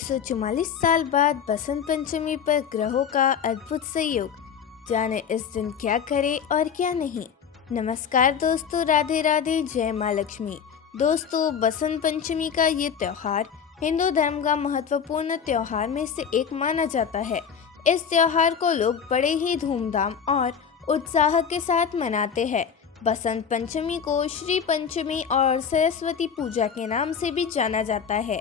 144 साल बाद बसंत पंचमी पर ग्रहों का अद्भुत संयोग। जाने इस दिन क्या करें और क्या नहीं। नमस्कार दोस्तों, राधे राधे, जय माँ लक्ष्मी। दोस्तों, बसंत पंचमी का ये त्योहार हिंदू धर्म का महत्वपूर्ण त्योहार में से एक माना जाता है। इस त्योहार को लोग बड़े ही धूमधाम और उत्साह के साथ मनाते हैं। बसंत पंचमी को श्री पंचमी और सरस्वती पूजा के नाम से भी जाना जाता है।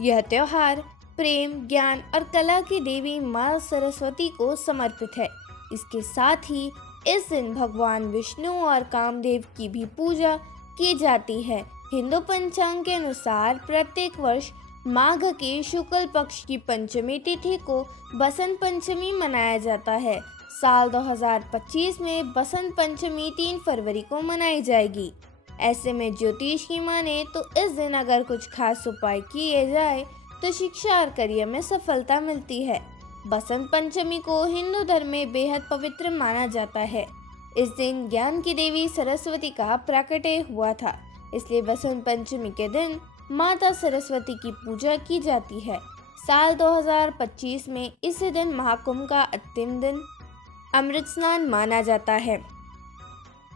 यह त्योहार प्रेम, ज्ञान और कला की देवी माँ सरस्वती को समर्पित है। इसके साथ ही इस दिन भगवान विष्णु और कामदेव की भी पूजा की जाती है। हिंदू पंचांग के अनुसार प्रत्येक वर्ष माघ के शुक्ल पक्ष की पंचमी तिथि को बसंत पंचमी मनाया जाता है। साल 2025 में बसंत पंचमी 3 फरवरी को मनाई जाएगी। ऐसे में ज्योतिष की माने तो इस दिन अगर कुछ खास उपाय किए जाए तो शिक्षा और करियर में सफलता मिलती है। बसंत पंचमी को हिंदू धर्म में बेहद पवित्र माना जाता है। इस दिन ज्ञान की देवी सरस्वती का प्राकट्य हुआ था, इसलिए बसंत पंचमी के दिन माता सरस्वती की पूजा की जाती है। साल 2025 में इसी दिन महाकुंभ का अंतिम दिन अमृत स्नान माना जाता है।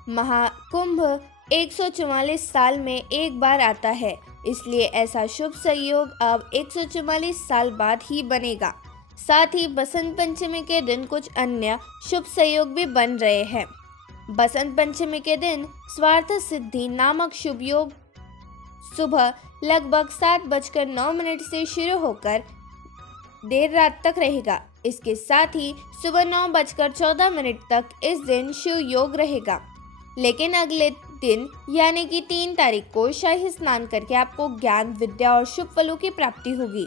महाकुंभ 144 साल में एक बार आता है, इसलिए ऐसा शुभ संयोग अब 144 साल बाद ही बनेगा। साथ ही बसंत पंचमी के दिन कुछ अन्य शुभ संयोग भी बन रहे हैं। बसंत पंचमी के दिन स्वार्थ सिद्धि नामक शुभ योग सुबह लगभग 7:09 से शुरू होकर देर रात तक रहेगा। इसके साथ ही सुबह 9:14 तक इस दिन शिव योग रहेगा। लेकिन अगले दिन यानी कि 3 तारीख को शाही स्नान करके आपको ज्ञान, विद्या और शुभ फलों की प्राप्ति होगी।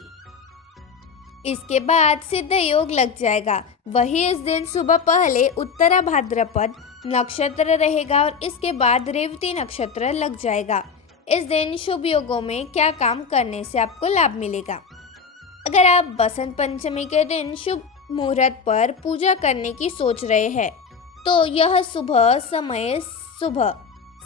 इसके बाद सिद्ध योग लग जाएगा। वही इस दिन सुबह पहले उत्तरा भाद्रपद नक्षत्र रहेगा और इसके बाद रेवती नक्षत्र लग जाएगा। इस दिन शुभ योगों में क्या काम करने से आपको लाभ मिलेगा। अगर आप बसंत पंचमी के दिन शुभ मुहूर्त पर पूजा करने की सोच रहे हैं तो यह सुबह समय सुबह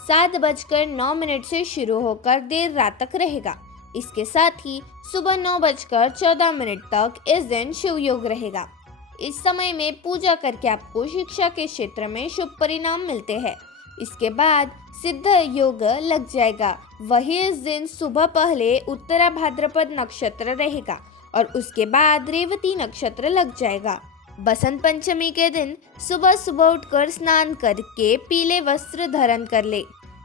7:09 से शुरू होकर देर रात तक रहेगा। इसके साथ ही सुबह 9:14 तक इस दिन शिव योग रहेगा। इस समय में पूजा करके आपको शिक्षा के क्षेत्र में शुभ परिणाम मिलते हैं। इसके बाद सिद्ध योग लग जाएगा। वही इस दिन सुबह पहले उत्तरा भाद्रपद नक्षत्र रहेगा और उसके बाद रेवती नक्षत्र लग जाएगा। बसंत पंचमी के दिन सुबह सुबह उठकर स्नान करके पीले वस्त्र धारण कर ले।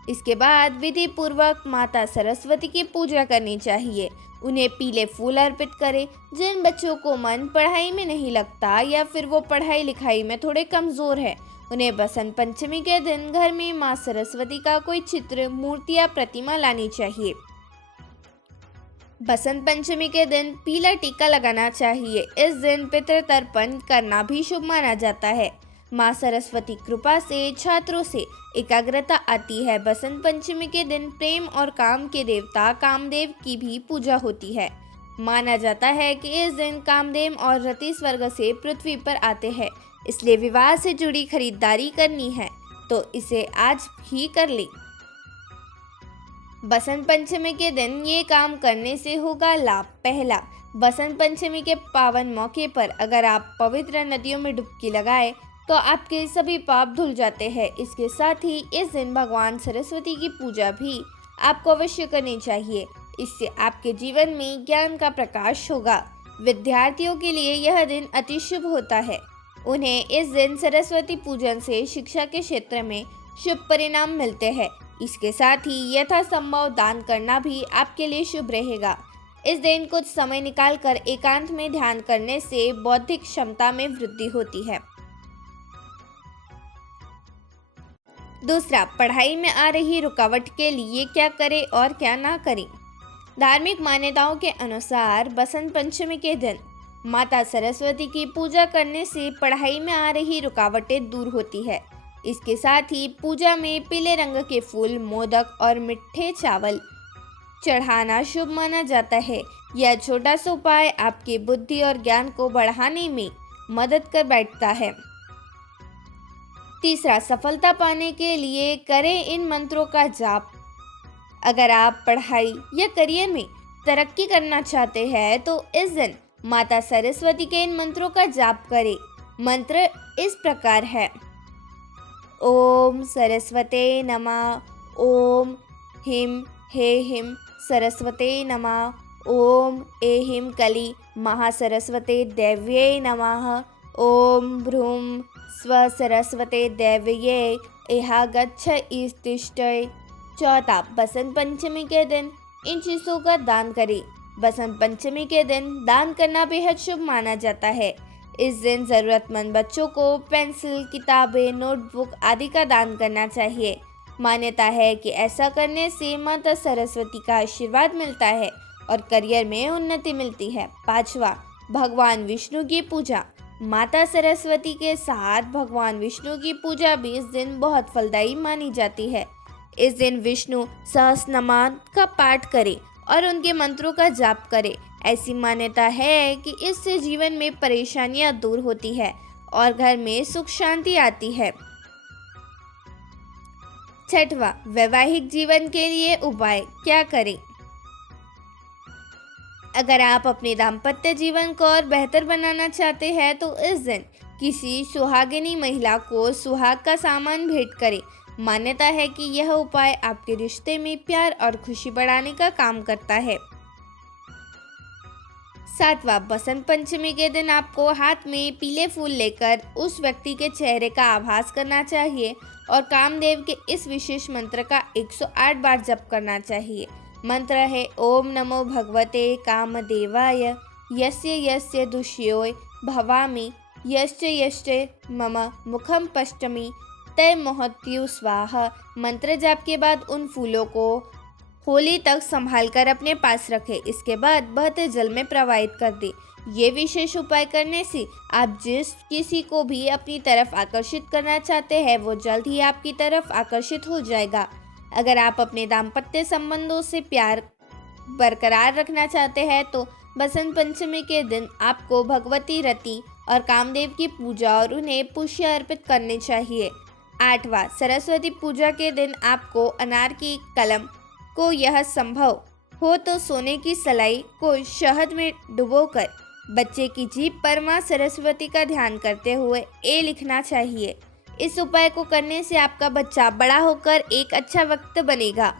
इसके बाद विधि पूर्वक माता सरस्वती की पूजा करनी चाहिए। उन्हें पीले फूल अर्पित करें। जिन बच्चों को मन पढ़ाई में नहीं लगता या फिर वो पढ़ाई लिखाई में थोड़े कमजोर है, उन्हें बसंत पंचमी के दिन घर में माँ सरस्वती का कोई चित्र, मूर्ति या प्रतिमा लानी चाहिए। बसंत पंचमी के दिन पीला टीका लगाना चाहिए। इस दिन पितृ तर्पण करना भी शुभ माना जाता है। माँ सरस्वती कृपा से छात्रों से एकाग्रता आती है। बसंत पंचमी के दिन प्रेम और काम के देवता कामदेव की भी पूजा होती है। माना जाता है कि इस दिन कामदेव और रति स्वर्ग से पृथ्वी पर आते हैं, इसलिए विवाह से जुड़ी खरीदारी करनी है तो इसे आज ही कर लें। बसंत पंचमी के दिन ये काम करने से होगा लाभ। पहला, बसंत पंचमी के पावन मौके पर अगर आप पवित्र नदियों में डुबकी लगाए तो आपके सभी पाप धुल जाते हैं। इसके साथ ही इस दिन भगवान सरस्वती की पूजा भी आपको अवश्य करनी चाहिए। इससे आपके जीवन में ज्ञान का प्रकाश होगा। विद्यार्थियों के लिए यह दिन अति शुभ होता है। उन्हें इस दिन सरस्वती पूजन से शिक्षा के क्षेत्र में शुभ परिणाम मिलते हैं। इसके साथ ही यथासंभव दान करना भी आपके लिए शुभ रहेगा। इस दिन कुछ समय निकालकर एकांत में ध्यान करने से बौद्धिक क्षमता में वृद्धि होती है। दूसरा, पढ़ाई में आ रही रुकावट के लिए क्या करें और क्या ना करें। धार्मिक मान्यताओं के अनुसार बसंत पंचमी के दिन माता सरस्वती की पूजा करने से पढ़ाई में आ रही रुकावटें दूर होती है। इसके साथ ही पूजा में पीले रंग के फूल, मोदक और मीठे चावल चढ़ाना शुभ माना जाता है। यह छोटा सा उपाय आपकी बुद्धि और ज्ञान को बढ़ाने में मदद कर बैठता है। तीसरा, सफलता पाने के लिए करें इन मंत्रों का जाप। अगर आप पढ़ाई या करियर में तरक्की करना चाहते हैं तो इस दिन माता सरस्वती के इन मंत्रों का जाप करें। मंत्र इस प्रकार है। ओम सरस्वते नमः। ओम हिम हे हिम सरस्वते नमः। ओम ऐं कली महासरस्वते देव्यै नमः। ओम भ्रूं स्व सरस्वते देव्यै इहा गच्छ इष्टिष्टै। चौथा, बसंत पंचमी के दिन इन चीज़ों का दान करें। बसंत पंचमी के दिन दान करना बेहद शुभ माना जाता है। इस दिन ज़रूरतमंद बच्चों को पेंसिल, किताबें, नोटबुक आदि का दान करना चाहिए। मान्यता है कि ऐसा करने से माता सरस्वती का आशीर्वाद मिलता है और करियर में उन्नति मिलती है। पांचवा, भगवान विष्णु की पूजा। माता सरस्वती के साथ भगवान विष्णु की पूजा भी इस दिन बहुत फलदायी मानी जाती है। इस दिन विष्णु सहस्रनाम का पाठ करें और उनके मंत्रों का जाप करें। ऐसी मान्यता है कि इससे जीवन में परेशानियां दूर होती है और घर में सुख शांति आती है। छठवां, वैवाहिक जीवन के लिए उपाय क्या करें। अगर आप अपने दाम्पत्य जीवन को और बेहतर बनाना चाहते हैं तो इस दिन किसी सुहागिनी महिला को सुहाग का सामान भेंट करें। मान्यता है कि यह उपाय आपके रिश्ते में प्यार और खुशी बढ़ाने का काम करता है। सातवां, बसंत पंचमी के दिन आपको हाथ में पीले फूल लेकर उस व्यक्ति के चेहरे का आभास करना चाहिए और कामदेव के इस विशेष मंत्र का 108 बार जप करना चाहिए। मंत्र है ओम नमो भगवते कामदेवाय यस्य यस्य दुष्योय भवामि यश्च यश्च मम मुखम पश्चिमी तय मोहत्यु स्वाहा। मंत्र जाप के बाद उन फूलों को होली तक संभाल कर अपने पास रखें। इसके बाद बहते जल में प्रवाहित कर दें। ये विशेष उपाय करने से आप जिस किसी को भी अपनी तरफ आकर्षित करना चाहते हैं वो जल्द ही आपकी तरफ आकर्षित हो जाएगा। अगर आप अपने दाम्पत्य संबंधों से प्यार बरकरार रखना चाहते हैं तो बसंत पंचमी के दिन आपको भगवती रति और कामदेव की पूजा और उन्हें पुष्य अर्पित करने चाहिए। आठवां, सरस्वती पूजा के दिन आपको अनार की कलम को यह संभव हो तो सोने की सलाई को शहद में डुबोकर बच्चे की जीभ पर मां सरस्वती का ध्यान करते हुए ए लिखना चाहिए। इस उपाय को करने से आपका बच्चा बड़ा होकर एक अच्छा वक्त बनेगा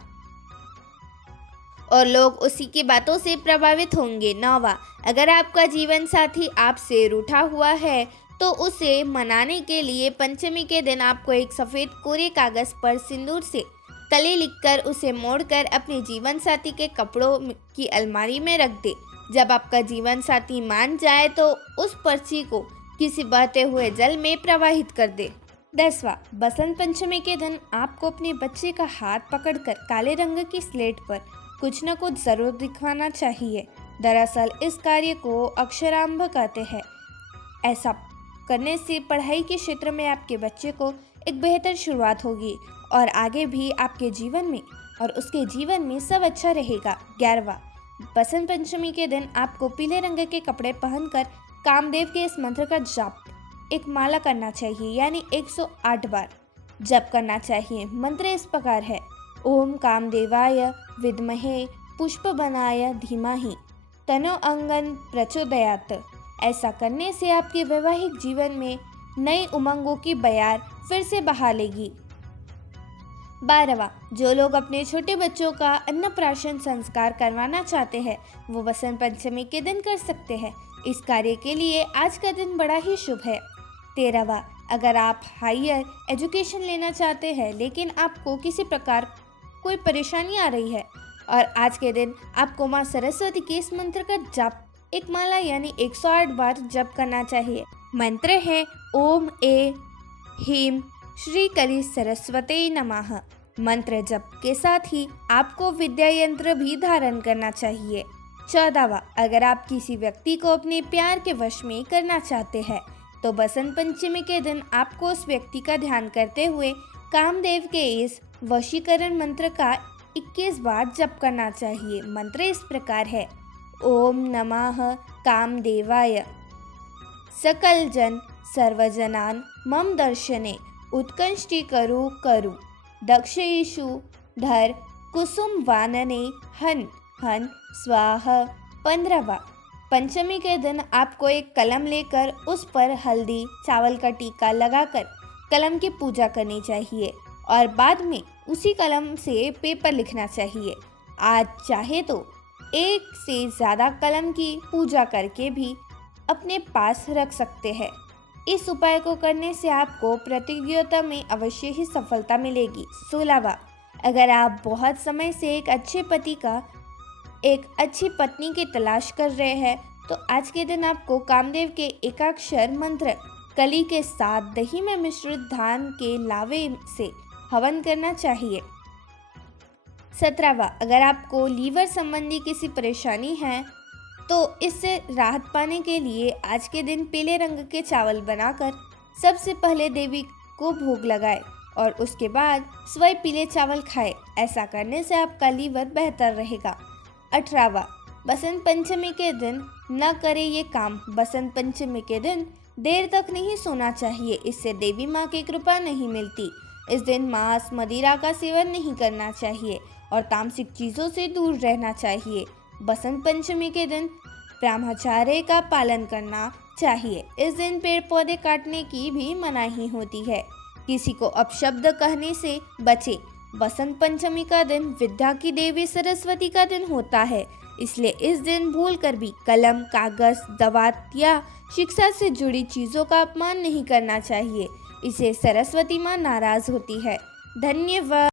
और लोग उसी की बातों से प्रभावित होंगे। नौवां, अगर आपका जीवन साथी आपसे रूठा हुआ है तो उसे मनाने के लिए पंचमी के दिन आपको एक सफ़ेद कोरे कागज़ पर सिंदूर से कली लिखकर उसे मोड़कर अपने जीवन साथी के कपड़ों की अलमारी में रख दे। जब आपका जीवन साथी मान जाए तो उस पर्ची को किसी बहते हुए जल में प्रवाहित कर दे। 10वां, बसंत पंचमी के दिन आपको अपने बच्चे का हाथ पकड़कर काले रंग की स्लेट पर कुछ न कुछ जरूर दिखवाना चाहिए। दरअसल इस कार्य को अक्षरांभ कहते हैं। ऐसा करने से पढ़ाई के क्षेत्र में आपके बच्चे को एक बेहतर शुरुआत होगी और आगे भी आपके जीवन में और उसके जीवन में सब अच्छा रहेगा। 11वां, बसंत पंचमी के दिन आपको पीले रंग के कपड़े पहनकर कामदेव के इस मंत्र का जाप एक माला करना चाहिए, यानी 108 बार जप करना चाहिए। मंत्र इस प्रकार है। ओम कामदेवाय विद्महे पुष्पवनाय धीमहि तन्नो अंगन प्रचोदयात्। ऐसा करने से आपके वैवाहिक जीवन में नई उमंगों की बयार फिर से बहालेगी। 12वां, जो लोग अपने छोटे बच्चों का अन्नप्राशन संस्कार करवाना चाहते हैं वो बसंत पंचमी के दिन कर सकते हैं। इस कार्य के लिए आज का दिन बड़ा ही शुभ है। 13वां, अगर आप हायर एजुकेशन लेना चाहते हैं लेकिन आपको किसी प्रकार कोई परेशानी आ रही है और आज के दिन आपको माँ सरस्वती के इस मंत्र का जाप एक माला यानी 108 बार जप करना चाहिए। मंत्र है ओम ऐं श्री कली सरस्वती नमः। मंत्र जप के साथ ही आपको विद्या यंत्र भी धारण करना चाहिए। 14वां, अगर आप किसी व्यक्ति को अपने प्यार के वश में करना चाहते हैं तो बसंत पंचमी के दिन आपको उस व्यक्ति का ध्यान करते हुए कामदेव के इस वशीकरण मंत्र का 21 बार जप करना चाहिए। मंत्र इस प्रकार है। ओम नमः कामदेवाय सकल जन सर्वजनान मम दर्शने उत्कंष्टि करु दक्षयिषु धर कुसुम वानने हन हन स्वाहा। 15वां, पंचमी के दिन आपको एक कलम लेकर उस पर हल्दी चावल का टीका लगाकर कलम की पूजा करनी चाहिए और बाद में उसी कलम से पेपर लिखना चाहिए। आज चाहे तो एक से ज़्यादा कलम की पूजा करके भी अपने पास रख सकते हैं। इस उपाय को करने से आपको प्रतियोगिता में अवश्य ही सफलता मिलेगी। 16वां, अगर आप बहुत समय से एक अच्छी पत्नी की तलाश कर रहे हैं तो आज के दिन आपको कामदेव के एकाक्षर मंत्र कली के साथ दही में मिश्रित धान के लावे से हवन करना चाहिए। 17वां, अगर आपको लीवर संबंधी किसी परेशानी है तो इससे राहत पाने के लिए आज के दिन पीले रंग के चावल बनाकर सबसे पहले देवी को भोग लगाए और उसके बाद स्वयं पीले चावल खाए। ऐसा करने से आपका लीवर बेहतर रहेगा। 18वां, बसंत पंचमी के दिन न करें ये काम। बसंत पंचमी के दिन देर तक नहीं सोना चाहिए, इससे देवी माँ की कृपा नहीं मिलती। इस दिन मांस मदिरा का सेवन नहीं करना चाहिए और तामसिक चीज़ों से दूर रहना चाहिए। बसंत पंचमी के दिन ब्रह्मचर्य का पालन करना चाहिए। इस दिन पेड़ पौधे काटने की भी मनाही होती है। किसी को अपशब्द कहने से बचे। बसंत पंचमी का दिन विद्या की देवी सरस्वती का दिन होता है, इसलिए इस दिन भूलकर भी कलम कागज दवात या शिक्षा से जुड़ी चीज़ों का अपमान नहीं करना चाहिए। इसे सरस्वती माँ नाराज होती है। धन्यवाद।